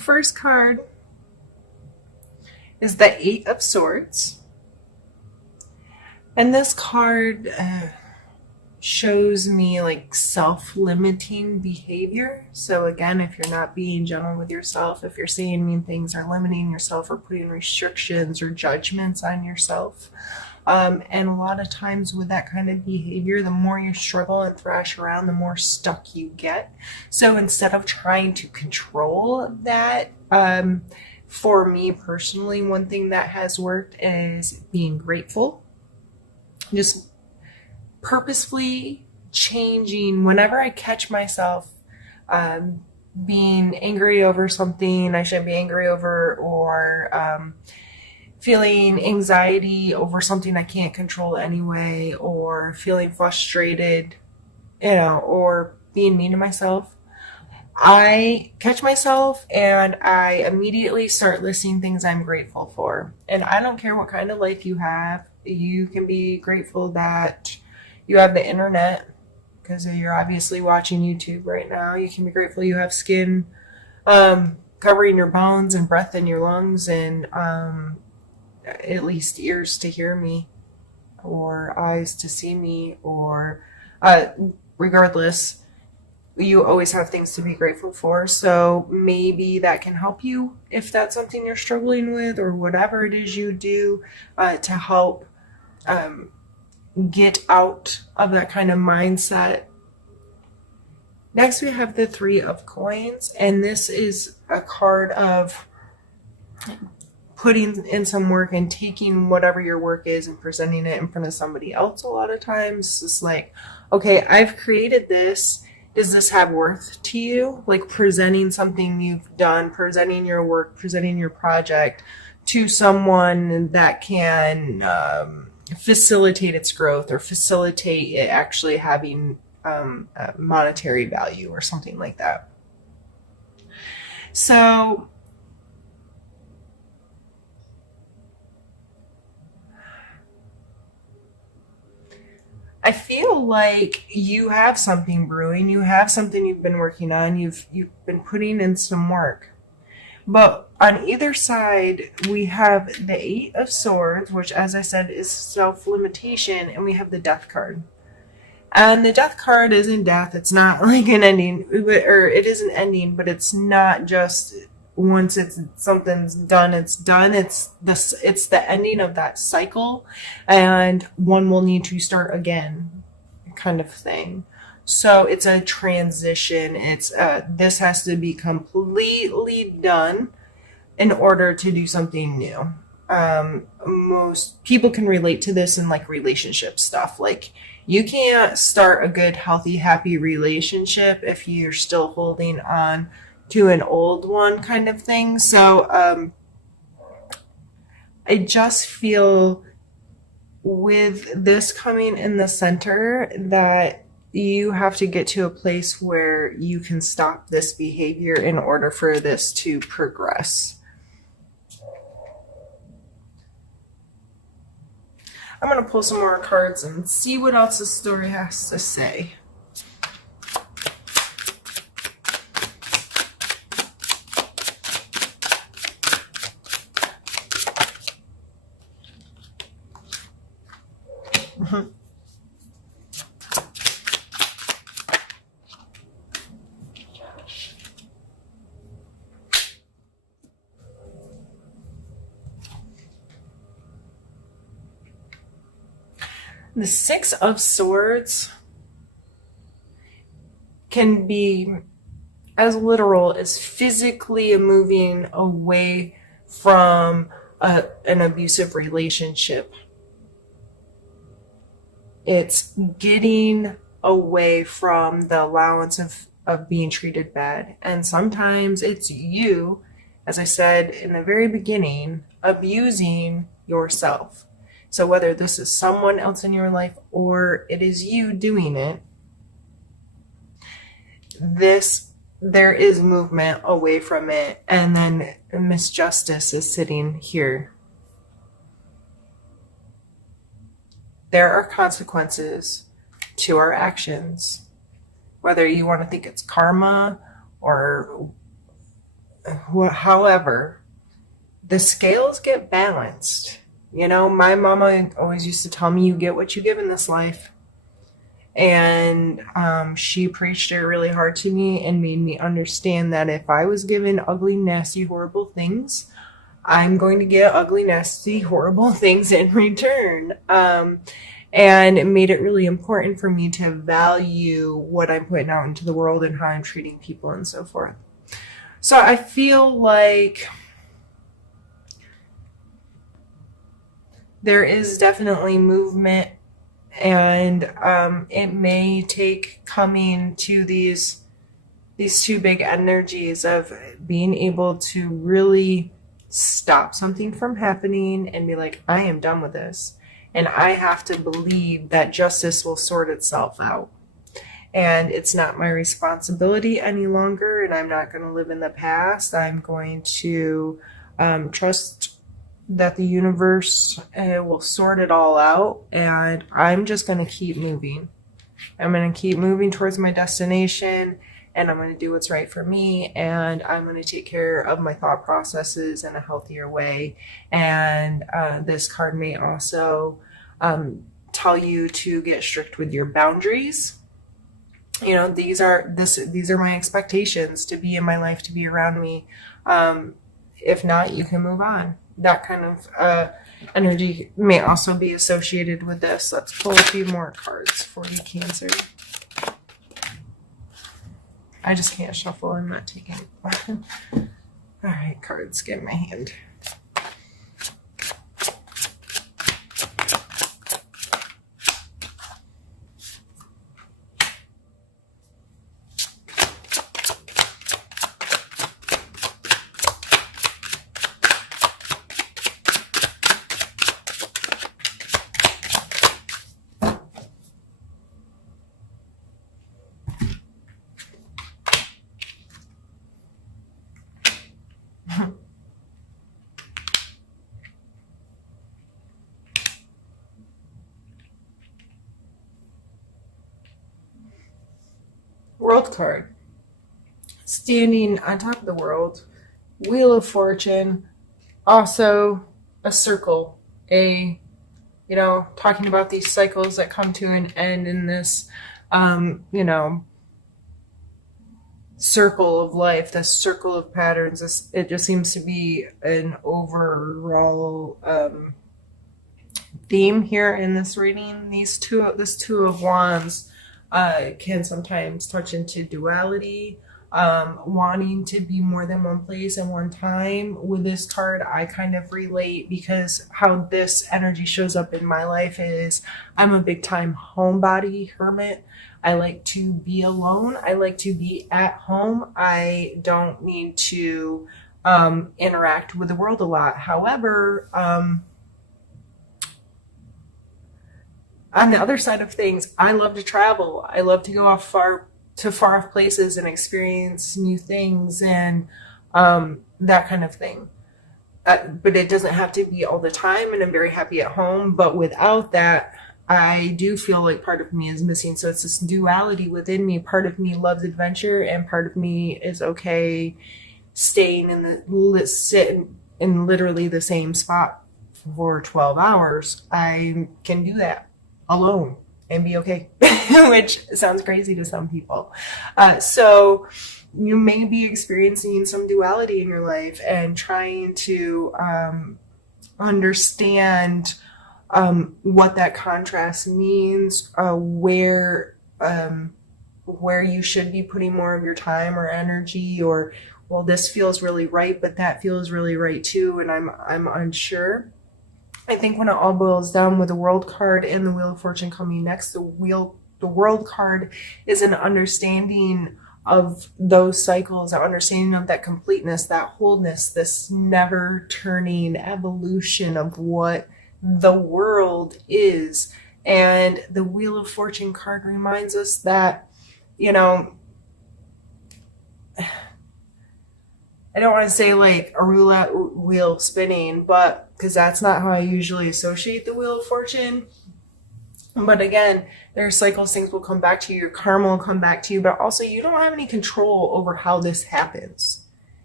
first card is the Eight of Swords. And this card shows me like self-limiting behavior. So again, if you're not being gentle with yourself, if you're saying mean things or limiting yourself or putting restrictions or judgments on yourself. And a lot of times with that kind of behavior, the more you struggle and thrash around, the more stuck you get. So instead of trying to control that, for me personally, one thing that has worked is being grateful. Just purposefully changing whenever I catch myself being angry over something I shouldn't be angry over, or feeling anxiety over something I can't control anyway, or feeling frustrated, or being mean to myself. I catch myself and I immediately start listing things I'm grateful for. And I don't care what kind of life you have. You can be grateful that you have the internet because you're obviously watching YouTube right now. You can be grateful you have skin covering your bones and breath in your lungs and at least ears to hear me or eyes to see me, or regardless, you always have things to be grateful for. So maybe that can help you if that's something you're struggling with, or whatever it is you do to help get out of that kind of mindset. Next, we have the Three of Coins, and this is a card of putting in some work and taking whatever your work is and presenting it in front of somebody else. A lot of times it's like, okay, I've created this. Does this have worth to you? Like presenting something you've done, presenting your work, presenting your project to someone that can facilitate its growth or facilitate it actually having monetary value or something like that. So I feel like you have something brewing. You have something you've been working on. You've been putting in some work. But on either side, we have the Eight of Swords, which, as I said, is self-limitation, and we have the Death card. And the Death card isn't death. It's not like an ending, or it is an ending, but it's not just once something's done, it's done. It's the ending of that cycle, and one will need to start again, kind of thing. So it's a transition. It's this has to be completely done in order to do something new. Most people can relate to this in like relationship stuff. Like you can't start a good, healthy, happy relationship if you're still holding on to an old one, kind of thing. So I just feel with this coming in the center that you have to get to a place where you can stop this behavior in order for this to progress. I'm going to pull some more cards and see what else the story has to say. The Six of Swords can be as literal as physically moving away from an abusive relationship. It's getting away from the allowance of being treated bad. And sometimes it's you, as I said in the very beginning, abusing yourself. So whether this is someone else in your life or it is you doing it, there is movement away from it. And then Miss Justice is sitting here. There are consequences to our actions, whether you want to think it's karma or However, the scales get balanced. You know, my mama always used to tell me, you get what you give in this life. And she preached it really hard to me and made me understand that if I was given ugly, nasty, horrible things, I'm going to get ugly, nasty, horrible things in return. And it made it really important for me to value what I'm putting out into the world and how I'm treating people and so forth. So I feel like there is definitely movement, and it may take coming to these two big energies of being able to really stop something from happening and be like, I am done with this. And I have to believe that justice will sort itself out. And it's not my responsibility any longer, and I'm not going to live in the past. I'm going to trust that the universe will sort it all out, and I'm just going to keep moving. I'm going to keep moving towards my destination, and I'm going to do what's right for me, and I'm going to take care of my thought processes in a healthier way. And this card may also tell you to get strict with your boundaries. You know, these are my expectations to be in my life, to be around me. If not, you can move on. That kind of energy may also be associated with this. Let's pull a few more cards for you, Cancer. I just can't shuffle. I'm not taking it. All right, cards, get in my hand. World card. Standing on top of the world, Wheel of Fortune, also a circle, talking about these cycles that come to an end in this, circle of life, this circle of patterns. It just seems to be an overall theme here in this reading. This Two of Wands can sometimes touch into duality, wanting to be more than one place at one time. With this card, I kind of relate, because how this energy shows up in my life is I'm a big time homebody, hermit. I like to be alone. I like to be at home. I don't need to interact with the world a lot. However, on the other side of things, I love to travel. I love to go far off places and experience new things and that kind of thing. But it doesn't have to be all the time, and I'm very happy at home. But without that, I do feel like part of me is missing. So it's this duality within me. Part of me loves adventure, and part of me is okay staying sitting in literally the same spot for 12 hours. I can do that alone and be okay, which sounds crazy to some people. So you may be experiencing some duality in your life and trying to understand what that contrast means, where you should be putting more of your time or energy, or, well, this feels really right, but that feels really right too, and I'm unsure. I think when it all boils down, with the World card and the Wheel of Fortune coming next, the World card is an understanding of those cycles, an understanding of that completeness, that wholeness, this never turning evolution of what the world is. And the Wheel of Fortune card reminds us that, I don't want to say like a roulette wheel spinning, but because that's not how I usually associate the Wheel of Fortune. But again, there are cycles, things will come back to you, your karma will come back to you, but also you don't have any control over how this happens.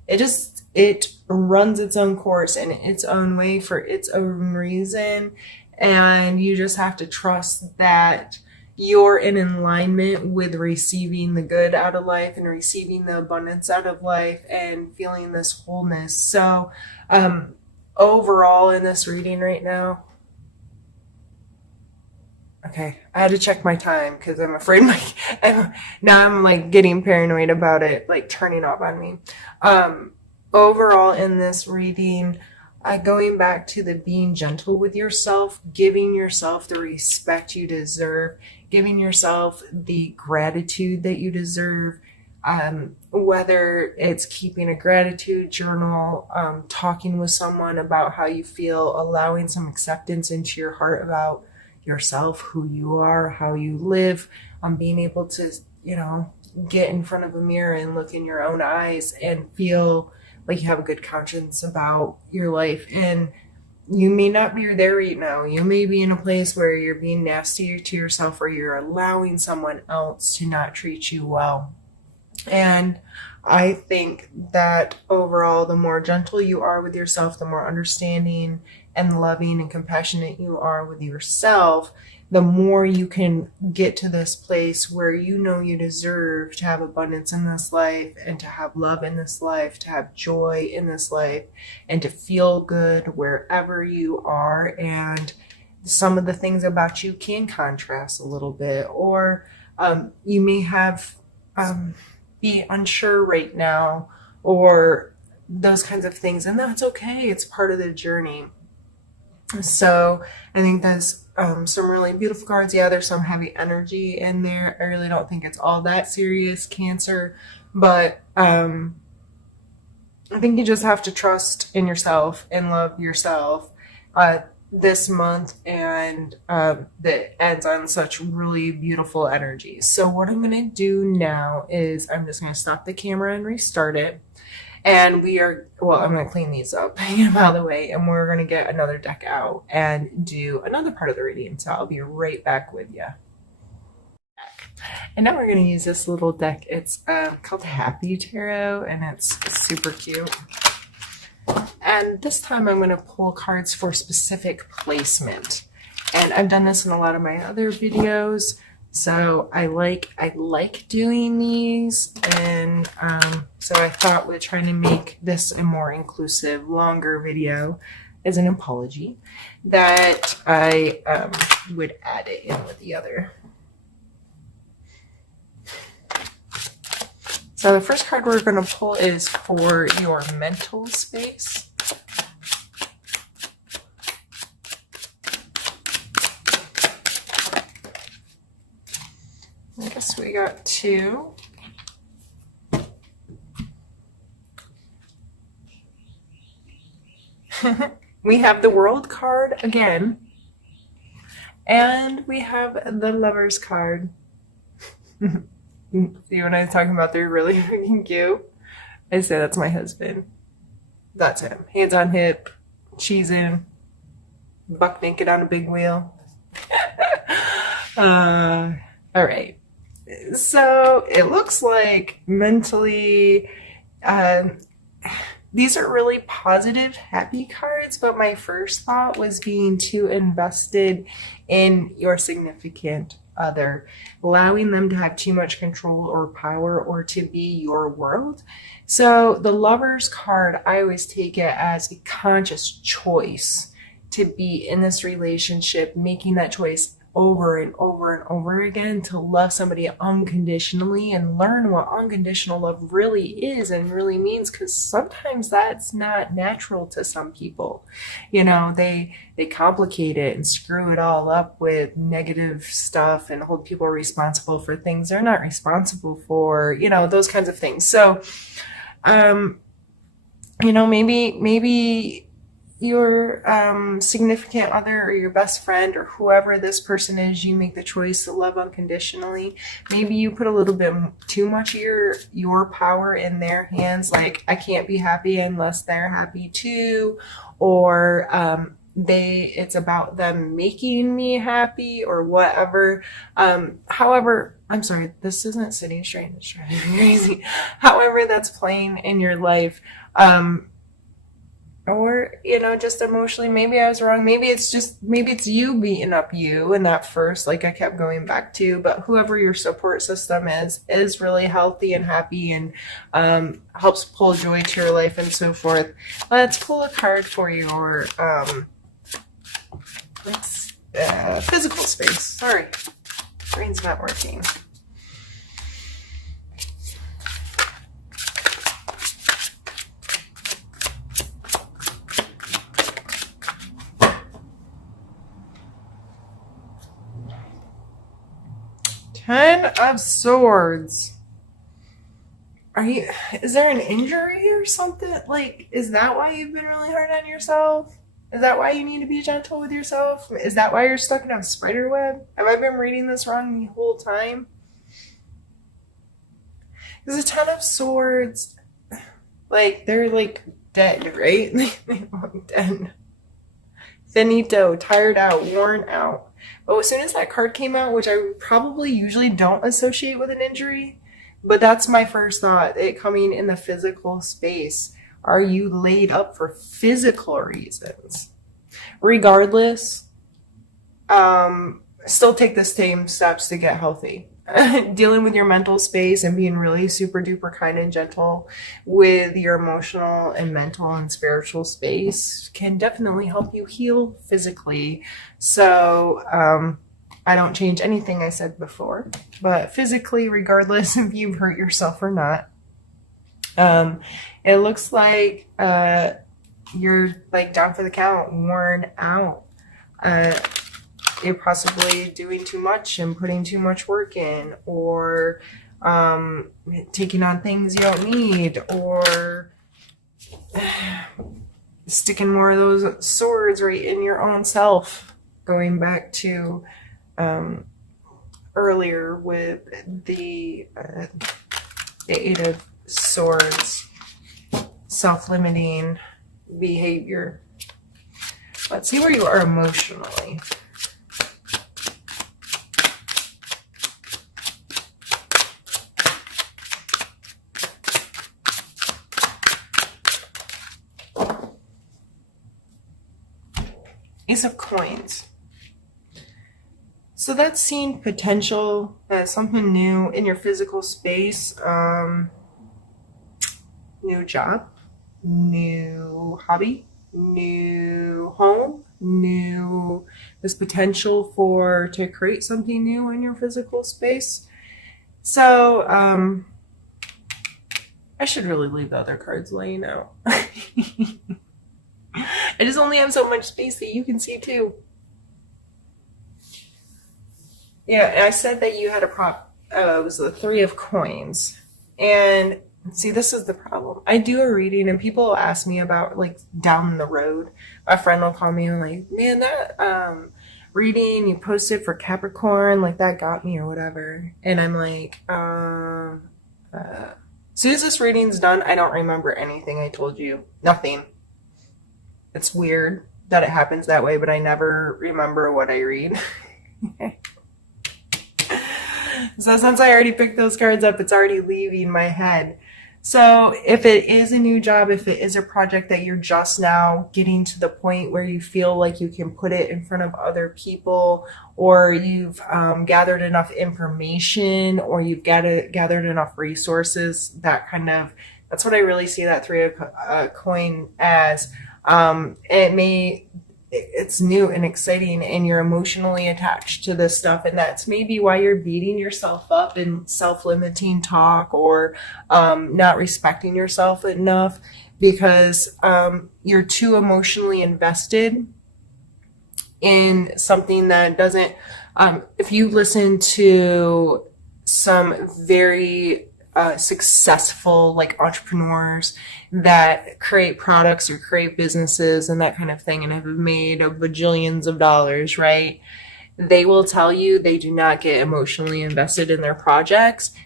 it runs its own course in its own way for its own reason. And you just have to trust that you're in alignment with receiving the good out of life and receiving the abundance out of life and feeling this wholeness. So, overall in this reading right now, okay, I had to check my time because I'm afraid now I'm like getting paranoid about it, like turning off on me. Overall in this reading, going back to the being gentle with yourself, giving yourself the respect you deserve, giving yourself the gratitude that you deserve, whether it's keeping a gratitude journal, talking with someone about how you feel, allowing some acceptance into your heart about yourself, who you are, how you live, being able to, get in front of a mirror and look in your own eyes and feel like you have a good conscience about your life. And you may not be there right now. You may be in a place where you're being nasty to yourself, or you're allowing someone else to not treat you well. And I think that overall, the more gentle you are with yourself, the more understanding and loving and compassionate you are with yourself, the more you can get to this place where you know you deserve to have abundance in this life, and to have love in this life, to have joy in this life, and to feel good wherever you are. And some of the things about you can contrast a little bit, or you may have be unsure right now, or those kinds of things, and that's okay. It's part of the journey. So I think that's some really beautiful cards. Yeah, there's some heavy energy in there. I really don't think it's all that serious, Cancer, but I think you just have to trust in yourself and love yourself this month, and that ends on such really beautiful energy. So what I'm going to do now is I'm just going to stop the camera and restart it. And I'm going to clean these up, get them out of the way, and we're going to get another deck out and do another part of the reading. So I'll be right back with you. And now we're going to use this little deck. It's called Happy Tarot, and it's super cute. And this time I'm going to pull cards for specific placement. And I've done this in a lot of my other videos. So I like doing these, and so I thought with trying to make this a more inclusive, longer video as an apology, that I would add it in with the other. So the first card we're going to pull is for your mental space. I guess we got two. We have the World card again, and we have the Lovers card. See what I was talking about? They're really freaking cute. I say that's my husband. That's him. Hands on hip, cheesing, buck naked on a big wheel. All right. So it looks like mentally, these are really positive, happy cards, but my first thought was being too invested in your significant other, allowing them to have too much control or power, or to be your world. So the Lovers card, I always take it as a conscious choice to be in this relationship, making that choice over and over and over again to love somebody unconditionally and learn what unconditional love really is and really means, because sometimes that's not natural to some people. They complicate it and screw it all up with negative stuff and hold people responsible for things they're not responsible for, those kinds of things. So maybe your significant other or your best friend or whoever this person is, you make the choice to love unconditionally. Maybe you put a little bit too much of your power in their hands, like I can't be happy unless they're happy too, or it's about them making me happy or whatever. However, I'm sorry, this isn't sitting straight, it's driving me crazy. However, that's playing in your life. Or, just emotionally, maybe I was wrong. Maybe it's you beating up you in that first, like I kept going back to, but whoever your support system is really healthy and happy and helps pull joy to your life and so forth. Let's pull a card for you, or let's physical space. Sorry, brain's not working. Ten of Swords. Is there an injury or something? Like, is that why you've been really hard on yourself? Is that why you need to be gentle with yourself? Is that why you're stuck in a spider web? Have I been reading this wrong the whole time? Because the Ten of Swords, like, they're like dead, right? They look dead. Finito, tired out, worn out. But as soon as that card came out, which I probably usually don't associate with an injury, but that's my first thought, it coming in the physical space. Are you laid up for physical reasons? Regardless, still take the same steps to get healthy. Dealing with your mental space and being really super duper kind and gentle with your emotional and mental and spiritual space can definitely help you heal physically. So I don't change anything I said before, but physically, regardless if you've hurt yourself or not, it looks like you're like down for the count, worn out. You're possibly doing too much and putting too much work in, or taking on things you don't need, or sticking more of those swords right in your own self. Going back to earlier with the Eight of Swords, self-limiting behavior. Let's see where you are emotionally. Ace of Coins. So that's seeing potential as something new in your physical space. New job, new hobby, new home, this potential to create something new in your physical space. So I should really leave the other cards laying out. I just only have so much space that you can see too. Yeah, and I said that you had a it was the Three of Coins. And see, this is the problem. I do a reading and people ask me about, like, down the road. A friend will call me and like, man, that reading you posted for Capricorn, like, that got me or whatever. And I'm like, as soon as this reading's done, I don't remember anything I told you. Nothing. It's weird that it happens that way, but I never remember what I read. So since I already picked those cards up, it's already leaving my head. So if it is a new job, if it is a project that you're just now getting to the point where you feel like you can put it in front of other people, or you've gathered enough information, or you've gathered enough resources, that's what I really see that Three of Coin as. It's new and exciting and you're emotionally attached to this stuff, and that's maybe why you're beating yourself up in self-limiting talk, or not respecting yourself enough, because you're too emotionally invested in something that doesn't if you listen to some very successful, like, entrepreneurs that create products or create businesses and that kind of thing and have made bajillions of dollars, right? They will tell you they do not get emotionally invested in their projects.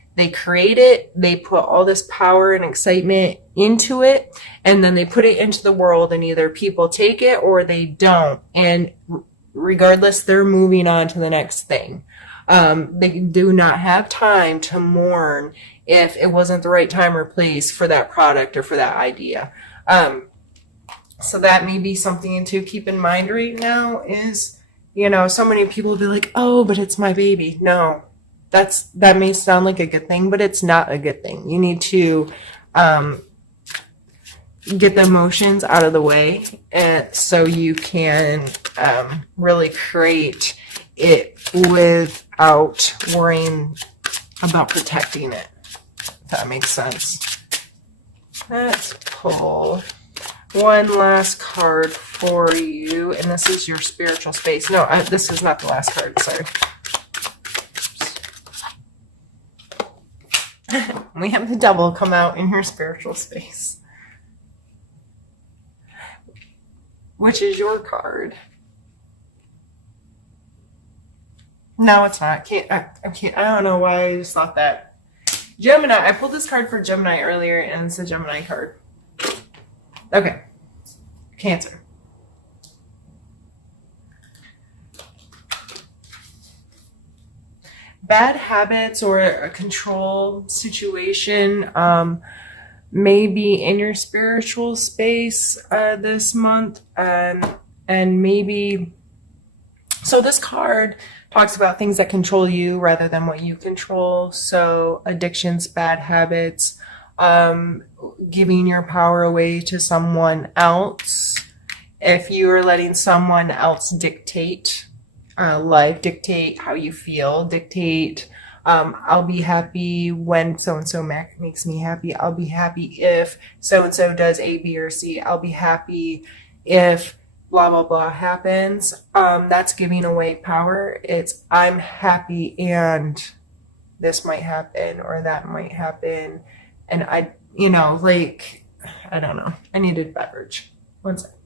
They create it, they put all this power and excitement into it, and then they put it into the world, and either people take it or they don't. And regardless, they're moving on to the next thing. They do not have time to mourn if it wasn't the right time or place for that product or for that idea. So that may be something to keep in mind right now is, so many people will be like, oh, but it's my baby. No, that may sound like a good thing, but it's not a good thing. You need to get the emotions out of the way, and so you can really create it without worrying about protecting it, if that makes sense. Let's pull one last card for you, and this is your spiritual space. No, this is not the last card, sorry. We have the devil come out in your spiritual space, which is your card. No, it's not. I can't. I don't know why I just thought that. Gemini. I pulled this card for Gemini earlier, and it's a Gemini card. Okay. Cancer. Bad habits or a control situation may be in your spiritual space this month, and maybe. So this card talks about things that control you rather than what you control. So addictions, bad habits, giving your power away to someone else. If you are letting someone else dictate life, dictate how you feel, dictate, I'll be happy when so-and-so makes me happy. I'll be happy if so-and-so does A, B, or C. I'll be happy if blah, blah, blah happens. That's giving away power. It's I'm happy and this might happen or that might happen. And I don't know. I needed beverage. One second.